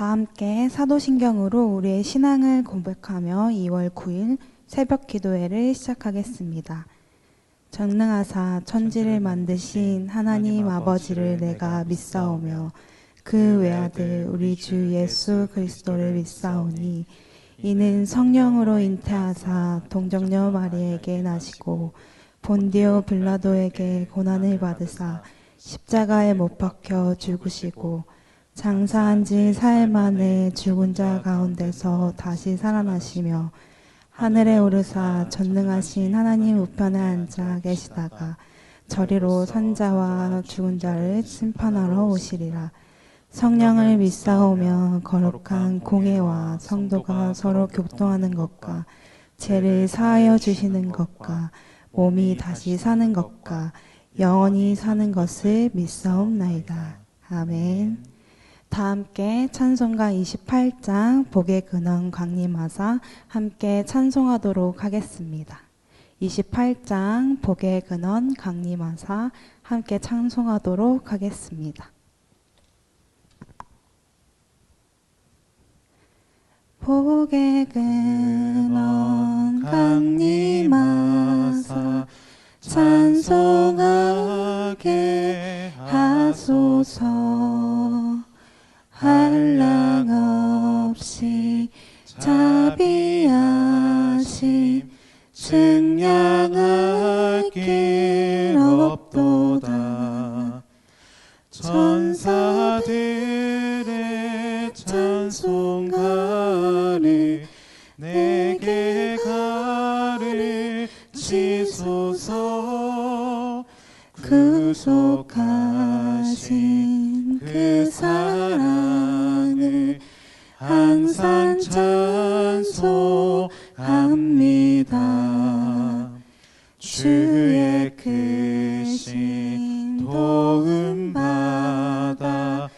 다 함께 사도신경으로 우리의 신앙을 고백하며 2월 9일 새벽 기도회를 시작하겠습니다. 전능하사 천지를 만드신 하나님 아버지를 내가 믿사오며 그 외아들 우리 주 예수 그리스도를 믿사오니 이는 성령으로 잉태하사 동정녀 마리에게 나시고 본디오 빌라도에게 고난을 받으사 십자가에 못 박혀 죽으시고 장사한 지 사흘 만에 죽은 자 가운데서 다시 살아나시며 하늘에 오르사 전능하신 하나님 우편에 앉아 계시다가 저리로 산자와 죽은 자를 심판하러 오시리라. 성령을 믿사오며 거룩한 공회와 성도가 서로 교통하는 것과 죄를 사하여 주시는 것과 몸이 다시 사는 것과 영원히 사는 것을 믿사옵나이다. 아멘. 다 함께 찬송가 28장 복의 근원 강림하사 함께 찬송하도록 하겠습니다. 28장 복의 근원 강림하사 함께 찬송하도록 하겠습니다. 복의 근원 강림하사 찬송하게 하소서. 한량 없이 자비하심 측량할 길 없도다. 천사들의 찬송가를 내게 가르치소서. 구속하신 그 사랑을 항상 찬송합니다. 주의 크신 도움 받아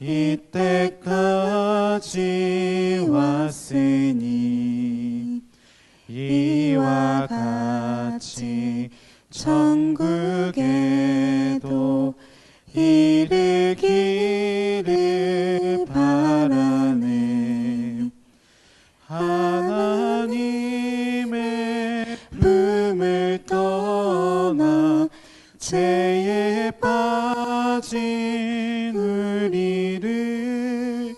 이때까지 왔으니 이와 같이 천국에도 이르기를 바라네. 하나님의 품을 떠나 죄에 빠진 우리를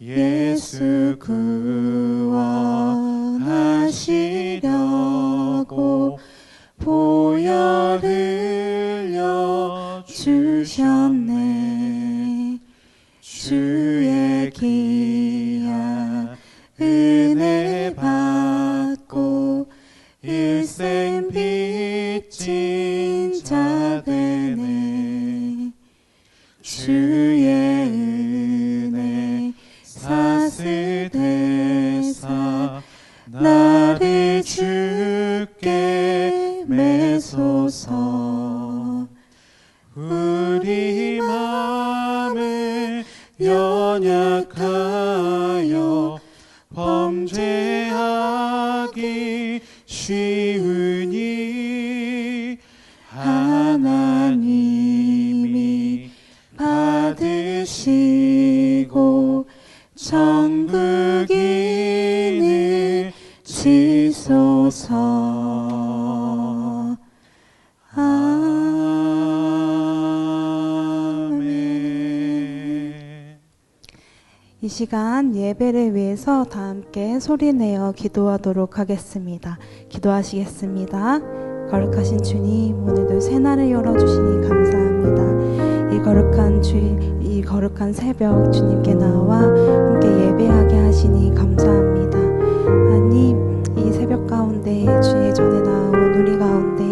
예수 구원하시려고 보혈 흘려 주셨네. 주의 귀한 은혜 받고 일생 빚진 자 되네. 주의 은혜 사슬대사 나를 주께 매소서. 우리 마음을 연약하여 범죄하기 쉬우니 하나님이 받으시고 천국인을 지소서. 이 시간 예배를 위해서 다 함께 소리내어 기도하도록 하겠습니다. 기도하시겠습니다. 거룩하신 주님, 오늘도 새날을 열어주시니 감사합니다. 이 거룩한 새벽 주님께 나와 함께 예배하게 하시니 감사합니다. 하나님, 이 새벽 가운데 주의 전에 나온 우리 가운데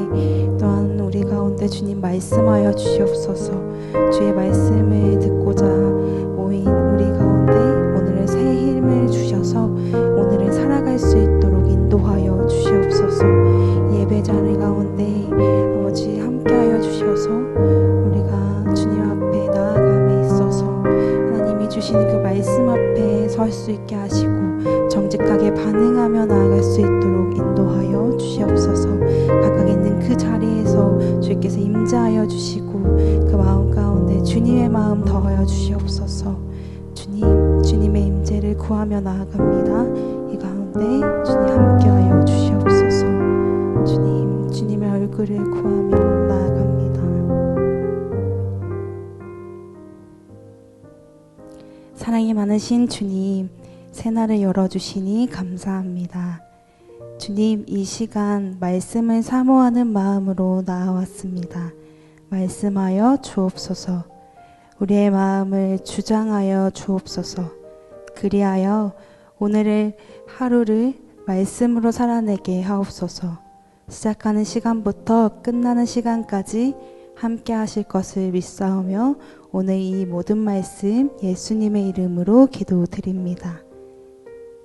또한 우리 가운데 주님 말씀하여 주시옵소서. 주의 말씀을 듣고자 모인 우리 가운데 오늘의 새 힘을 주셔서 오늘을 살아갈 수 있도록 인도하여 주시옵소서. 예배자리 가운데 아버지 함께하여 주셔서 우리가 주님 앞에 나아감에 있어서 하나님이 주시는 그 말씀 앞에 설 수 있게 하시고 정직하게 반응하며 나아갈 수 있도록 인도하여 주시옵소서. 각각 있는 그 자리에서 주께서 임재하여 주시고 그 마음 가운데 주님의 마음 더하여 주시옵소서. 주님 구하며 나아갑니다. 이 가운데 주님 함께하여 주시옵소서. 주님, 주님의 얼굴을 구하며 나아갑니다. 사랑이 많으신 주님, 새날을 열어주시니 감사합니다. 주님, 이 시간 말씀을 사모하는 마음으로 나아왔습니다. 말씀하여 주옵소서. 우리의 마음을 주장하여 주옵소서. 그리하여 오늘의 하루를 말씀으로 살아내게 하옵소서. 시작하는 시간부터 끝나는 시간까지 함께 하실 것을 믿사오며 오늘 이 모든 말씀 예수님의 이름으로 기도드립니다.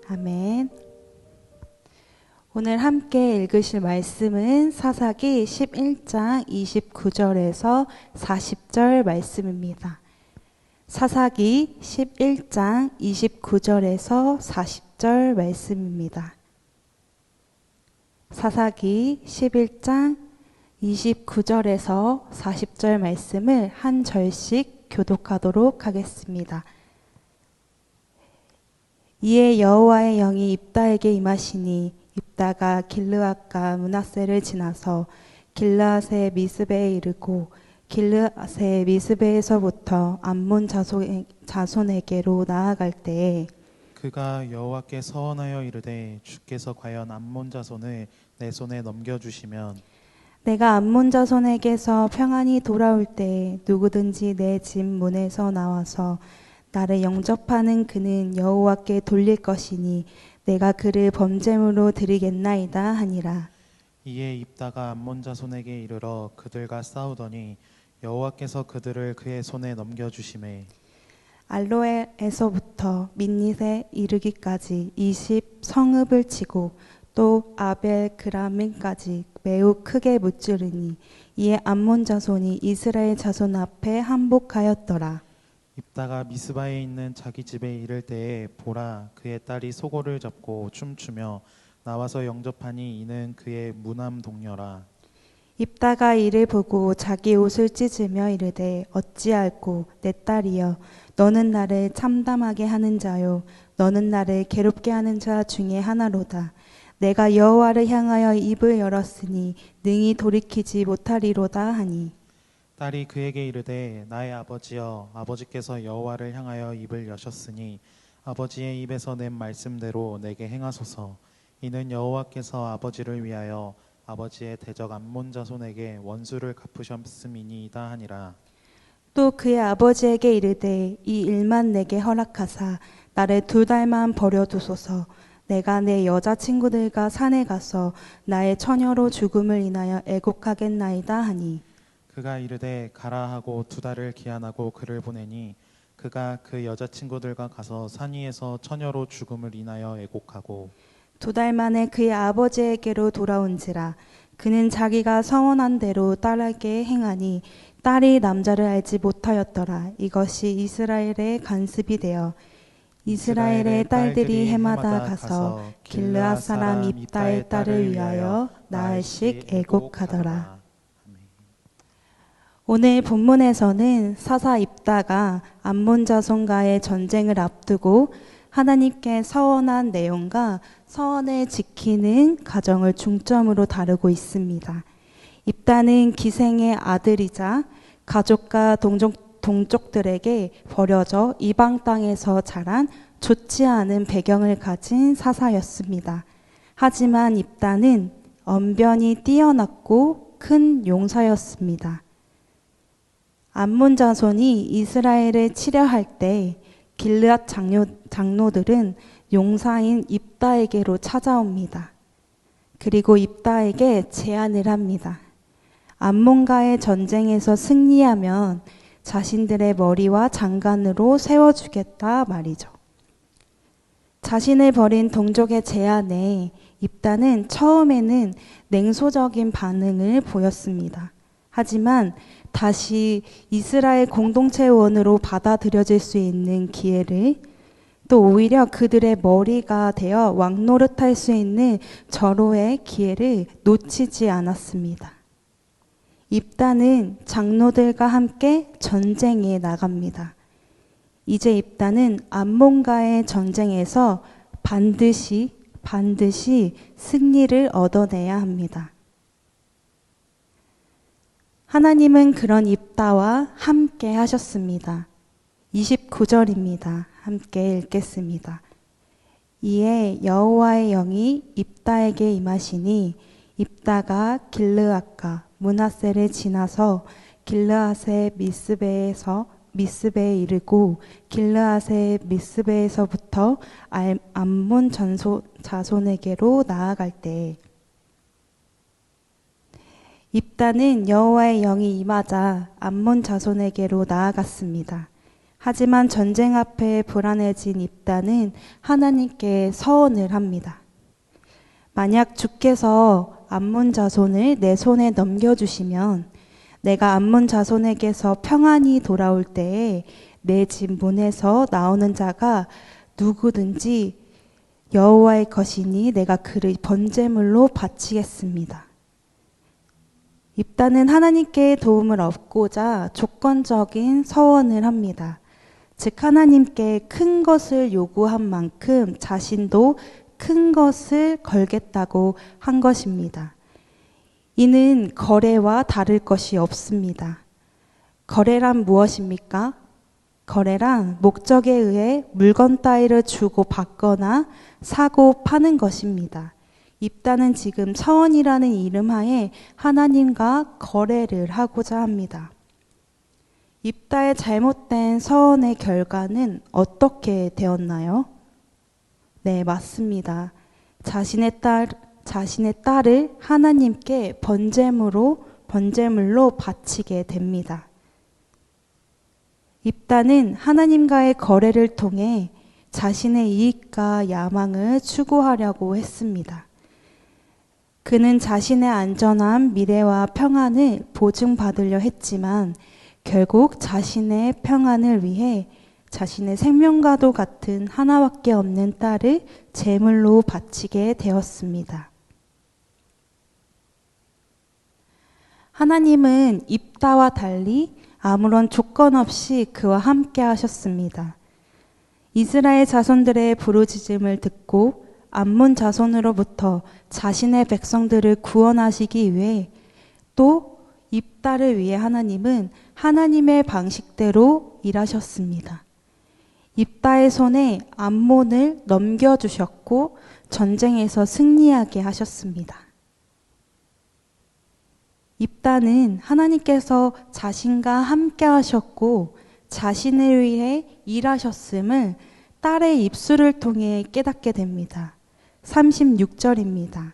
아멘. 오늘 함께 읽으실 말씀은 사사기 11장 29절에서 40절 말씀입니다. 사사기 11장 29절에서 40절 말씀입니다. 사사기 11장 29절에서 40절 말씀을 한 절씩 교독하도록 하겠습니다. 이에 여호와의 영이 입다에게 임하시니 입다가 길르앗과 므낫세를 지나서 길르앗의 미스베에 이르고 길르앗의 미스베에서부터 암몬 자손에게로 나아갈 때에 그가 여호와께 서원하여 이르되 주께서 과연 암몬 자손을 내 손에 넘겨주시면 내가 암몬 자손에게서 평안히 돌아올 때 누구든지 내 집 문에서 나와서 나를 영접하는 그는 여호와께 돌릴 것이니 내가 그를 범죄물로 드리겠나이다 하니라. 이에 입다가 암몬 자손에게 이르러 그들과 싸우더니 여호와께서 그들을 그의 손에 넘겨주시매 알로에에서부터 민닛에 이르기까지 20 성읍을 치고 또 아벨 그라민까지 매우 크게 무찌르니 이에 암몬 자손이 이스라엘 자손 앞에 항복하였더라. 입다가 미스바에 있는 자기 집에 이를 때에 보라 그의 딸이 소고를 잡고 춤추며 나와서 영접하니 이는 그의 무남 동료라. 입다가 이를 보고 자기 옷을 찢으며 이르되 어찌할꼬 내 딸이여 너는 나를 참담하게 하는 자요 너는 나를 괴롭게 하는 자 중에 하나로다. 내가 여호와를 향하여 입을 열었으니 능히 돌이키지 못하리로다 하니 딸이 그에게 이르되 나의 아버지여 아버지께서 여호와를 향하여 입을 여셨으니 아버지의 입에서 낸 말씀대로 내게 행하소서. 이는 여호와께서 아버지를 위하여 아버지의 대적 암몬 자손에게 원수를 갚으셨음이니이다 하니라. 또 그의 아버지에게 이르되 이 일만 내게 허락하사 나를 2달만 버려두소서. 내가 내 여자친구들과 산에 가서 나의 처녀로 죽음을 인하여 애곡하겠나이다 하니 그가 이르되 가라 하고 2달을 기한하고 그를 보내니 그가 그 여자친구들과 가서 산 위에서 처녀로 죽음을 인하여 애곡하고 2달 만에 그의 아버지에게로 돌아온지라. 그는 자기가 서원한 대로 딸에게 행하니 딸이 남자를 알지 못하였더라. 이것이 이스라엘의 간습이 되어 이스라엘의 딸들이 해마다 가서 길르앗 사람 입다의 딸을 위하여 나흘씩 애곡하더라. 오늘 본문에서는 사사 입다가 암몬 자손과의 전쟁을 앞두고 하나님께 서원한 내용과 서원을 지키는 가정을 중점으로 다루고 있습니다. 입다는 기생의 아들이자 가족과 동족들에게 버려져 이방 땅에서 자란 좋지 않은 배경을 가진 사사였습니다. 하지만 입다는 언변이 뛰어났고 큰 용사였습니다. 암몬 자손이 이스라엘을 치려할 때 길르앗 장로들은 용사인 입다에게로 찾아옵니다. 그리고 입다에게 제안을 합니다. 암몬과의 전쟁에서 승리하면 자신들의 머리와 장관으로 세워주겠다 말이죠. 자신을 버린 동족의 제안에 입다는 처음에는 냉소적인 반응을 보였습니다. 하지만 다시 이스라엘 공동체원으로 받아들여질 수 있는 기회를 또 오히려 그들의 머리가 되어 왕노릇할 수 있는 절호의 기회를 놓치지 않았습니다. 입다는 장로들과 함께 전쟁에 나갑니다. 이제 입다는 암몬과의 전쟁에서 반드시 승리를 얻어내야 합니다. 하나님은 그런 입다와 함께 하셨습니다. 29절입니다. 함께 읽겠습니다. 이에 여호와의 영이 입다에게 임하시니 입다가 길르앗과 므낫세를 지나서 길르앗의 미스베에 이르고 길르앗의 미스베에서부터 암몬 자손에게로 나아갈 때에 입다는 여호와의 영이 임하자 암몬 자손에게로 나아갔습니다. 하지만 전쟁 앞에 불안해진 입다는 하나님께 서원을 합니다. 만약 주께서 암몬 자손을 내 손에 넘겨주시면 내가 암몬 자손에게서 평안히 돌아올 때에 내 집 문에서 나오는 자가 누구든지 여호와의 것이니 내가 그를 번제물로 바치겠습니다. 입다는 하나님께 도움을 얻고자 조건적인 서원을 합니다. 즉 하나님께 큰 것을 요구한 만큼 자신도 큰 것을 걸겠다고 한 것입니다. 이는 거래와 다를 것이 없습니다. 거래란 무엇입니까? 거래란 목적에 의해 물건 따위를 주고 받거나 사고 파는 것입니다. 입다는 지금 서원이라는 이름하에 하나님과 거래를 하고자 합니다. 입다의 잘못된 서원의 결과는 어떻게 되었나요? 네, 맞습니다. 자신의 딸을 하나님께 번제물로 바치게 됩니다. 입다는 하나님과의 거래를 통해 자신의 이익과 야망을 추구하려고 했습니다. 그는 자신의 안전한 미래와 평안을 보증받으려 했지만 결국 자신의 평안을 위해 자신의 생명과도 같은 하나밖에 없는 딸을 제물로 바치게 되었습니다. 하나님은 입다와 달리 아무런 조건 없이 그와 함께 하셨습니다. 이스라엘 자손들의 부르짖음을 듣고 암몬 자손으로부터 자신의 백성들을 구원하시기 위해 또 입다를 위해 하나님은 하나님의 방식대로 일하셨습니다. 입다의 손에 암몬을 넘겨주셨고 전쟁에서 승리하게 하셨습니다. 입다는 하나님께서 자신과 함께 하셨고 자신을 위해 일하셨음을 딸의 입술을 통해 깨닫게 됩니다. 36절입니다.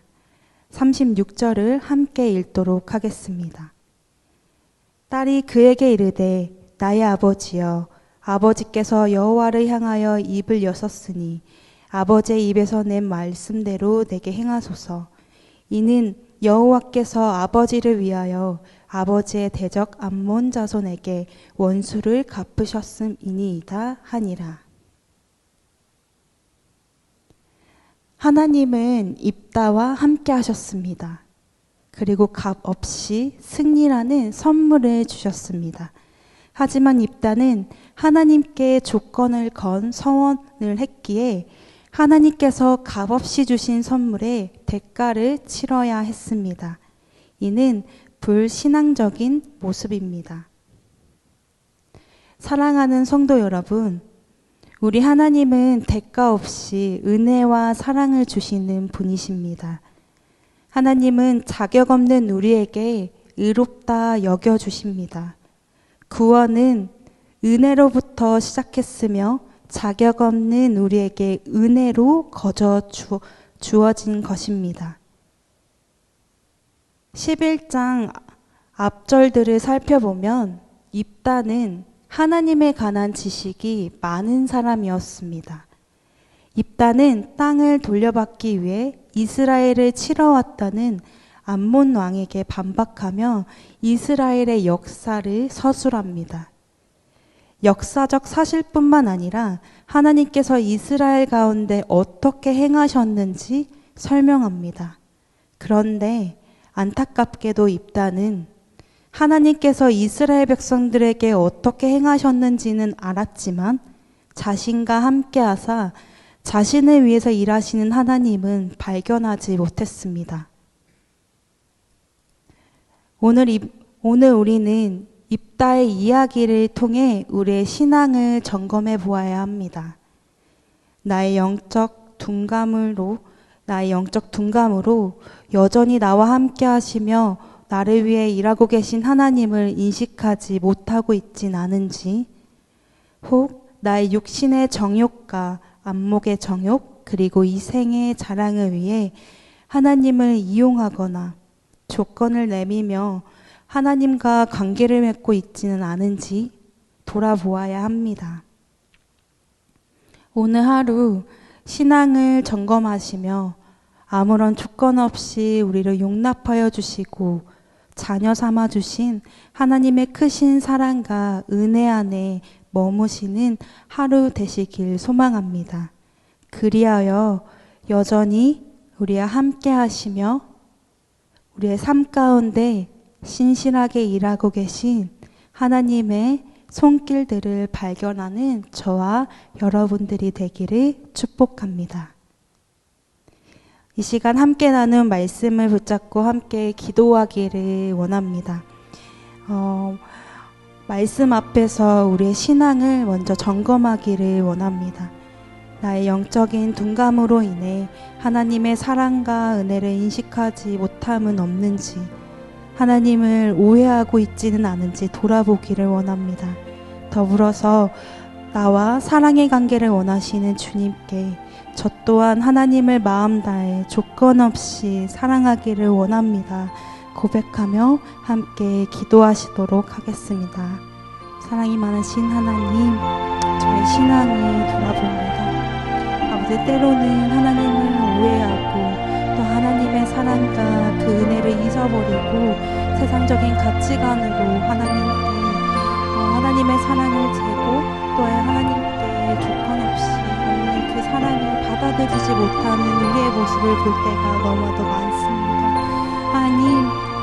36절을 함께 읽도록 하겠습니다. 딸이 그에게 이르되 나의 아버지여 아버지께서 여호와를 향하여 입을 여셨으니 아버지의 입에서 낸 말씀대로 내게 행하소서. 이는 여호와께서 아버지를 위하여 아버지의 대적 암몬 자손에게 원수를 갚으셨음이니이다 하니라. 하나님은 입다와 함께 하셨습니다. 그리고 값 없이 승리라는 선물을 주셨습니다. 하지만 입다는 하나님께 조건을 건 서원을 했기에 하나님께서 값없이 주신 선물에 대가를 치러야 했습니다. 이는 불신앙적인 모습입니다. 사랑하는 성도 여러분, 우리 하나님은 대가 없이 은혜와 사랑을 주시는 분이십니다. 하나님은 자격 없는 우리에게 의롭다 여겨주십니다. 구원은 은혜로부터 시작했으며 자격 없는 우리에게 은혜로 거저 주어진 것입니다. 11장 앞절들을 살펴보면 입다는 하나님에 관한 지식이 많은 사람이었습니다. 입다는 땅을 돌려받기 위해 이스라엘을 치러왔다는 암몬 왕에게 반박하며 이스라엘의 역사를 서술합니다. 역사적 사실뿐만 아니라 하나님께서 이스라엘 가운데 어떻게 행하셨는지 설명합니다. 그런데 안타깝게도 입다는 하나님께서 이스라엘 백성들에게 어떻게 행하셨는지는 알았지만 자신과 함께하사 자신을 위해서 일하시는 하나님은 발견하지 못했습니다. 오늘 우리는 입다의 이야기를 통해 우리의 신앙을 점검해 보아야 합니다. 나의 영적 둔감으로 여전히 나와 함께 하시며 나를 위해 일하고 계신 하나님을 인식하지 못하고 있진 않은지, 혹 나의 육신의 정욕과 안목의 정욕, 그리고 이생의 자랑을 위해 하나님을 이용하거나 조건을 내미며 하나님과 관계를 맺고 있지는 않은지 돌아보아야 합니다. 오늘 하루 신앙을 점검하시며 아무런 조건 없이 우리를 용납하여 주시고 자녀 삼아 주신 하나님의 크신 사랑과 은혜 안에 머무시는 하루 되시길 소망합니다. 그리하여 여전히 우리와 함께 하시며 우리의 삶 가운데 신실하게 일하고 계신 하나님의 손길들을 발견하는 저와 여러분들이 되기를 축복합니다. 이 시간 함께 나눈 말씀을 붙잡고 함께 기도하기를 원합니다. 말씀 앞에서 우리의 신앙을 먼저 점검하기를 원합니다. 나의 영적인 둔감으로 인해 하나님의 사랑과 은혜를 인식하지 못함은 없는지, 하나님을 오해하고 있지는 않은지 돌아보기를 원합니다. 더불어서 나와 사랑의 관계를 원하시는 주님께 저 또한 하나님을 마음 다해 조건 없이 사랑하기를 원합니다. 고백하며 함께 기도하시도록 하겠습니다. 사랑이 많으신 하나님, 저의 신앙을 돌아봅니다. 아버지, 때로는 하나님을 오해하고 또 하나님의 사랑과 그 은혜를 잊어버리고 세상적인 가치관으로 하나님의 사랑을 재고 또 하나님께 조건 없이 없는 그 사랑을 받아들이지 못하는 우리의 모습을 볼 때가 너무나도 많습니다. 하나님,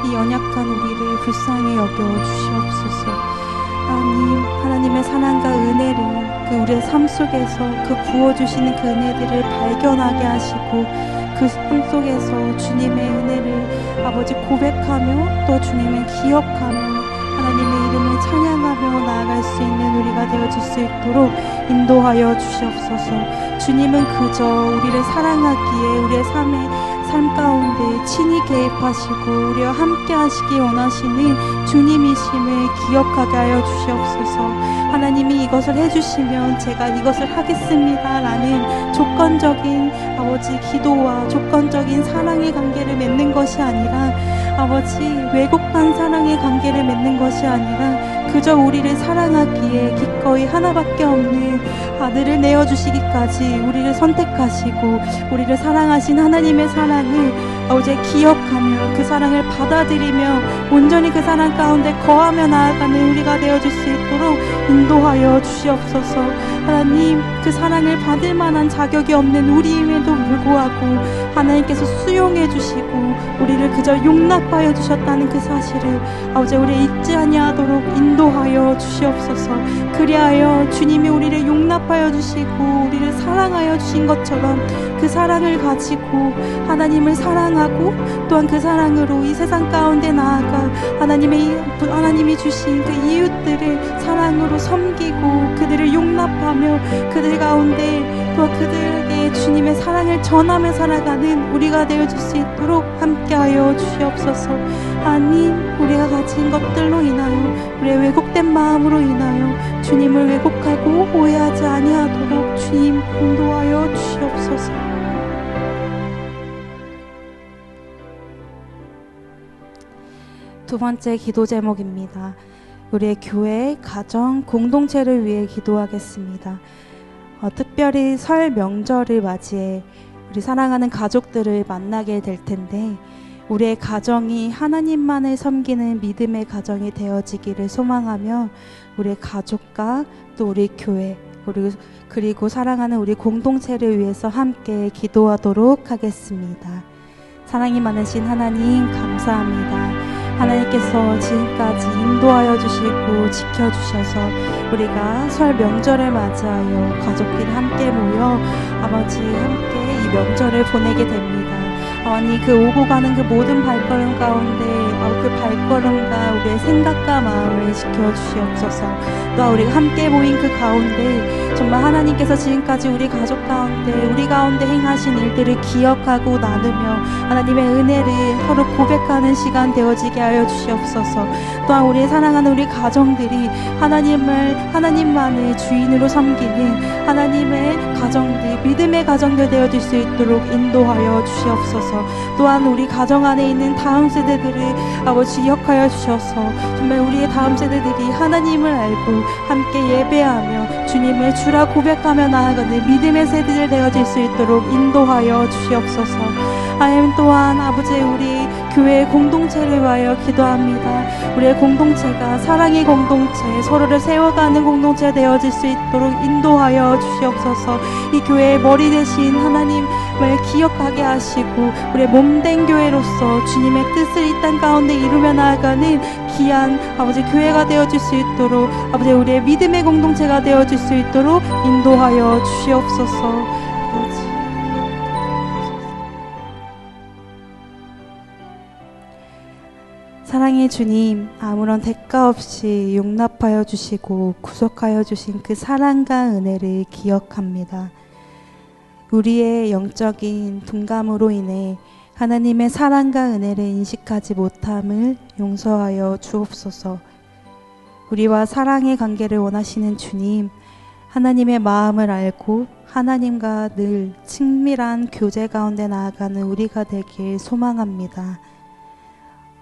이 연약한 우리를 불쌍히 여겨 주시옵소서. 하나님의 사랑과 은혜를 그 우리의 삶 속에서 그 부어주시는 그 은혜들을 발견하게 하시고 그 삶 속에서 주님의 은혜를 아버지 고백하며 또 주님을 기억하며 하나님의 이름을 찬양하며 나아갈 수 있는 우리가 되어줄 수 있도록 인도하여 주시옵소서. 주님은 그저 우리를 사랑하기에 우리의 삶 가운데 친히 개입하시고 우리와 함께 하시기 원하시는 주님이심을 기억하게 하여 주시옵소서. 하나님이 이것을 해주시면 제가 이것을 하겠습니다 라는 조건적인 아버지 기도와 조건적인 사랑의 관계를 맺는 것이 아니라 아버지 왜곡한 사랑의 관계를 맺는 것이 아니라 그저 우리를 사랑하기에 기꺼이 하나밖에 없는 아들을 내어주시기까지 우리를 선택하시고 우리를 사랑하신 하나님의 사랑을 아버지 기억하며 그 사랑을 받아들이며 온전히 그 사랑 가운데 거하며 나아가는 우리가 되어줄 수 있도록 인도하여 주시옵소서. 하나님, 그 사랑을 받을 만한 자격이 없는 우리임에도 불구하고 하나님께서 수용해 주시고 우리를 그저 용납하여 주셨다는 그 사실을 아버지 우리 잊지 아니하도록 인도하여 주시옵소서. 그리하여 주님이 우리를 용납하여 주시고 우리를 사랑하여 주신 것처럼 그 사랑을 가지고 하나님을 사랑하고 또한 그 사랑으로 이 세상 가운데 나아가 하나님이 주신 그 이웃들을 사랑으로 섬기고 그들을 용납하며 그들 가운데 또 그들에게 주님의 사랑을 전하며 살아가는 우리가 되어줄 수 있도록 함께하여 주시옵소서. 하나님, 우리가 가진 것들로 인하여 우리의 왜곡된 마음으로 인하여 주님을 왜곡하고 오해하지 아니하도록 주님 인도하여 주시옵소서. 두 번째 기도 제목입니다. 우리의 교회, 가정, 공동체를 위해 기도하겠습니다. 특별히 설 명절을 맞이해 우리 사랑하는 가족들을 만나게 될 텐데 우리의 가정이 하나님만을 섬기는 믿음의 가정이 되어지기를 소망하며 우리의 가족과 또 우리 교회 그리고 사랑하는 우리 공동체를 위해서 함께 기도하도록 하겠습니다. 사랑이 많으신 하나님 감사합니다. 하나님께서 지금까지 인도하여 주시고 지켜주셔서 우리가 설 명절을 맞이하여 가족끼리 함께 모여 아버지 함께 이 명절을 보내게 됩니다. 아버님, 그 오고 가는 그 모든 발걸음 가운데 그 발걸음과 우리의 생각과 마음을 지켜주시옵소서. 또한 우리가 함께 모인 그 가운데 정말 하나님께서 지금까지 우리 가족 가운데 우리 가운데 행하신 일들을 기억하고 나누며 하나님의 은혜를 서로 고백하는 시간 되어지게 하여 주시옵소서. 또한 우리의 사랑하는 우리 가정들이 하나님만을 주인으로 섬기는 하나님의 가정들, 믿음의 가정들 되어질 수 있도록 인도하여 주시옵소서. 또한 우리 가정 안에 있는 다음 세대들을 아버지 기억하여 주셔서 정말 우리의 다음 세대들이 하나님을 알고 함께 예배하며 주님을 주라 고백하며 나아가는 믿음의 세대들 되어질 수 있도록 인도하여 주시옵소서. 하나님, 또한 아버지 우리 교회의 공동체를 위하여 기도합니다. 우리의 공동체가 사랑의 공동체, 서로를 세워가는 공동체 되어질 수 있도록 인도하여 주시옵소서. 이 교회의 머리 되신 하나님을 기억하게 하시고 우리의 몸된 교회로서 주님의 뜻을 이 땅 가운데 이루며 나아가는 귀한 아버지 교회가 되어질 수 있도록 아버지 우리의 믿음의 공동체가 되어질 수 있도록 인도하여 주시옵소서. 사랑의 주님, 아무런 대가 없이 용납하여 주시고 구속하여 주신 그 사랑과 은혜를 기억합니다. 우리의 영적인 둔감으로 인해 하나님의 사랑과 은혜를 인식하지 못함을 용서하여 주옵소서. 우리와 사랑의 관계를 원하시는 주님, 하나님의 마음을 알고 하나님과 늘 친밀한 교제 가운데 나아가는 우리가 되길 소망합니다.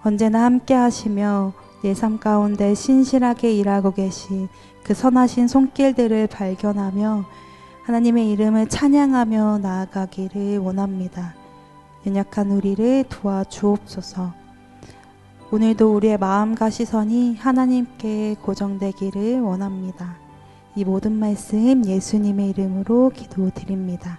언제나 함께 하시며 내 삶 가운데 신실하게 일하고 계신 그 선하신 손길들을 발견하며 하나님의 이름을 찬양하며 나아가기를 원합니다. 연약한 우리를 도와주옵소서. 오늘도 우리의 마음과 시선이 하나님께 고정되기를 원합니다. 이 모든 말씀 예수님의 이름으로 기도드립니다.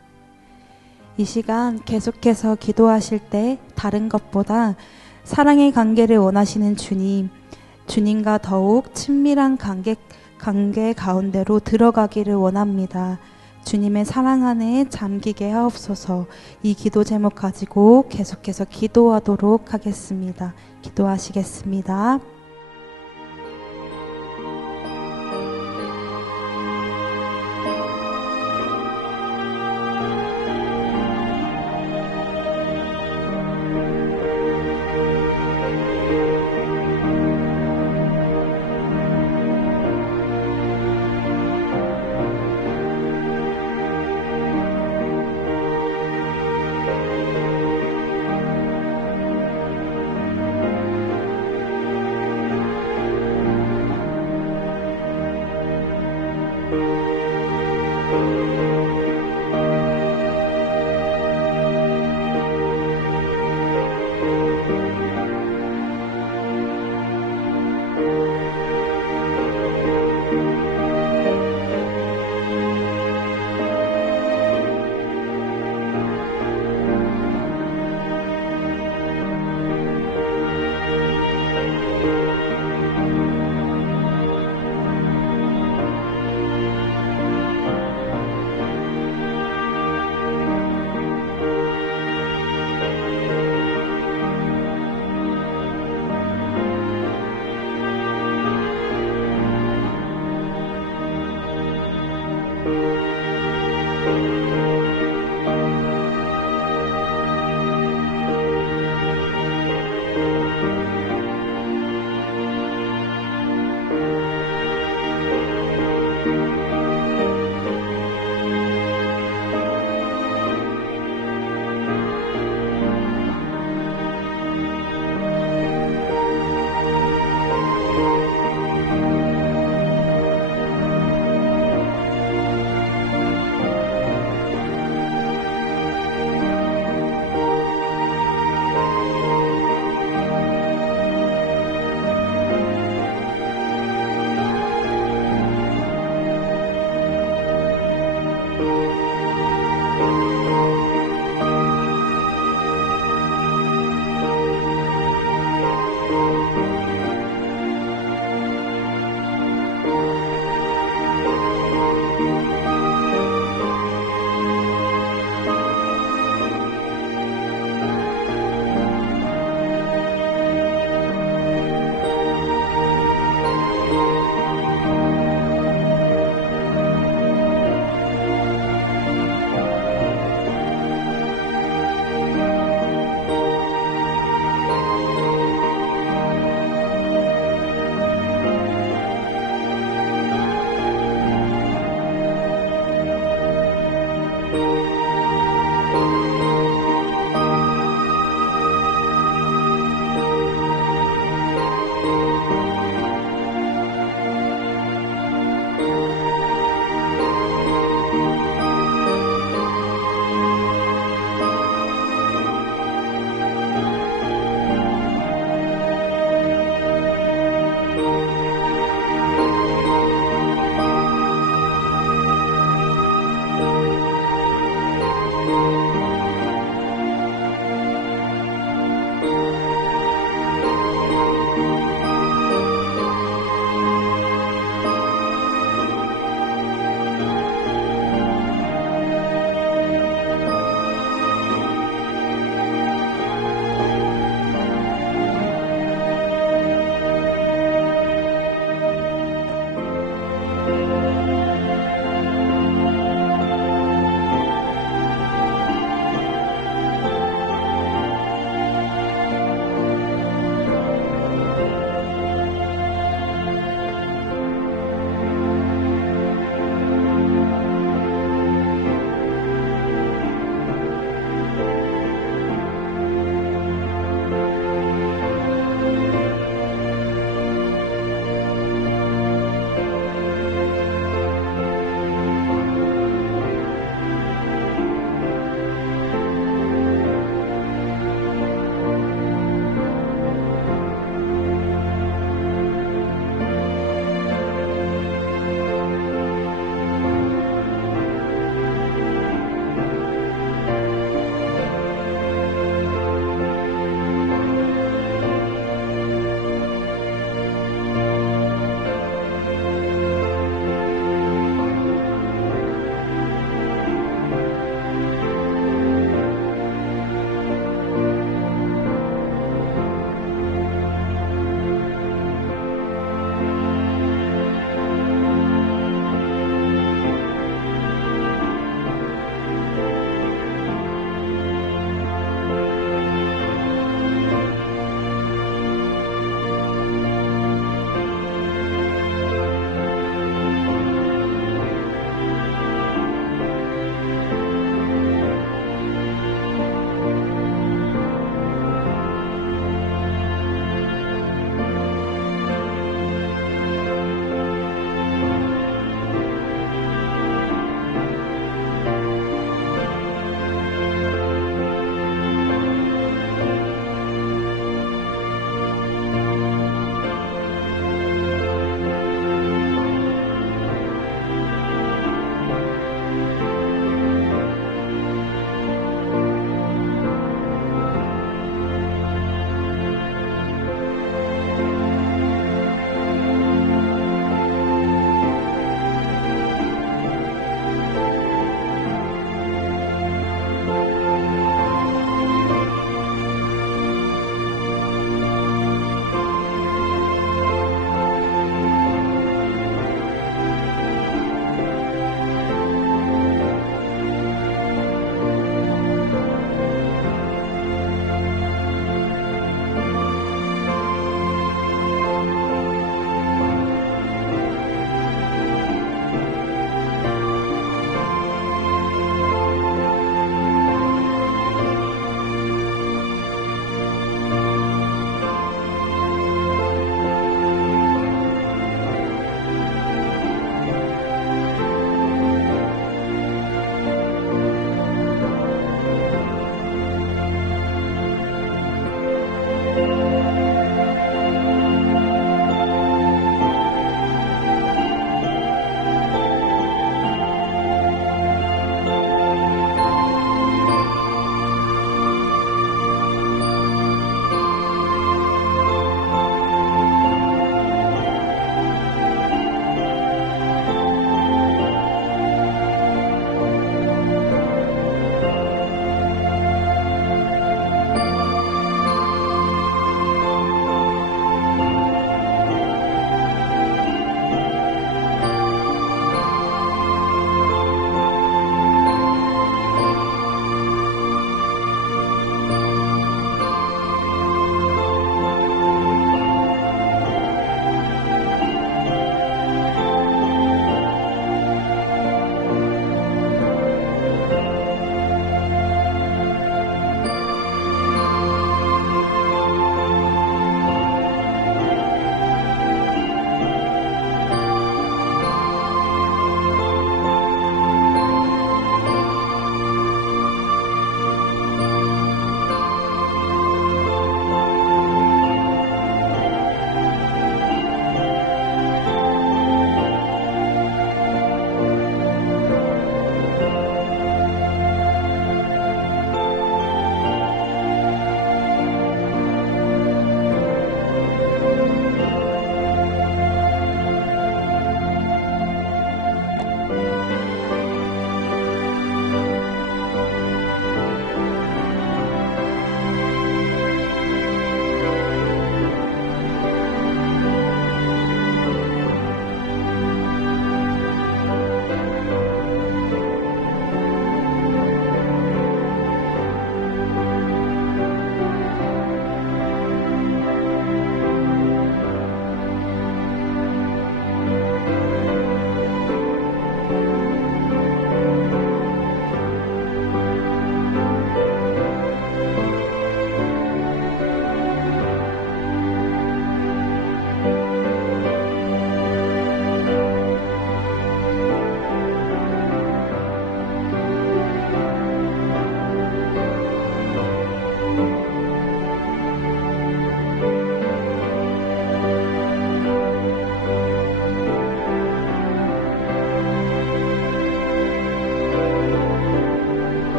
이 시간 계속해서 기도하실 때 다른 것보다 사랑의 관계를 원하시는 주님, 주님과 더욱 친밀한 관계 가운데로 들어가기를 원합니다. 주님의 사랑 안에 잠기게 하옵소서. 이 기도 제목 가지고 계속해서 기도하도록 하겠습니다. 기도하시겠습니다.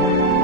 주님.